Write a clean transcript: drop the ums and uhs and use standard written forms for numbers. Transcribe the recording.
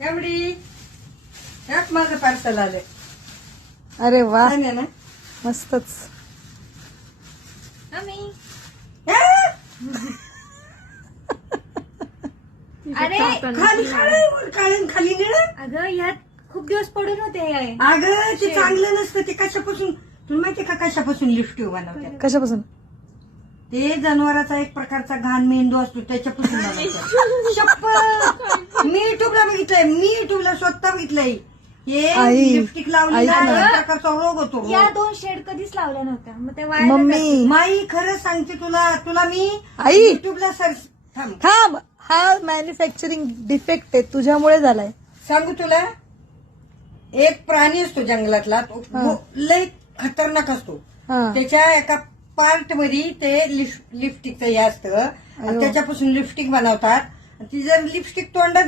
एवढी एक माझं पार्सल आलंय. अरे वा, छान आहे ना? मस्तच. अरे खाली काळे खाली निळ. अगं यात खूप दिवस पडून होते हे. अगं ते चांगलं नसतं. ते कशापासून तुला माहितीये का कशापासून लिपस्टिक बनवतात? कशापासून? ते जनावराचा एक प्रकारचा घाण मेंदू असतो त्याच्यापासून बनवतात. शप्पथ, मी युट्यूबला बघितलंय. मी युट्यूबला स्वतः बघितलंय. हे आई, लिपस्टिक लावली आई ना, ना. एक प्रकारचा रोग होतो. या 2 शेड कधीच लावल्या नव्हत्या, मग ते वाया मम्मी माई खरं सांगते तुला मी आई. युट्यूबला सर्च थांब, हा मॅन्युफॅक्चरिंग डिफेक्ट आहे, तुझ्यामुळे झालाय. सांगू तुला. एक प्राणी असतो जंगलातला, तो हा. लय खतरनाक असतो. हा. त्याच्या एका पार्ट मध्ये ते लिपस्टिकचं हे असतं आणि अयो. त्याच्यापासून लिपस्टिक बनवतात. ती जर लिपस्टिक तोंडात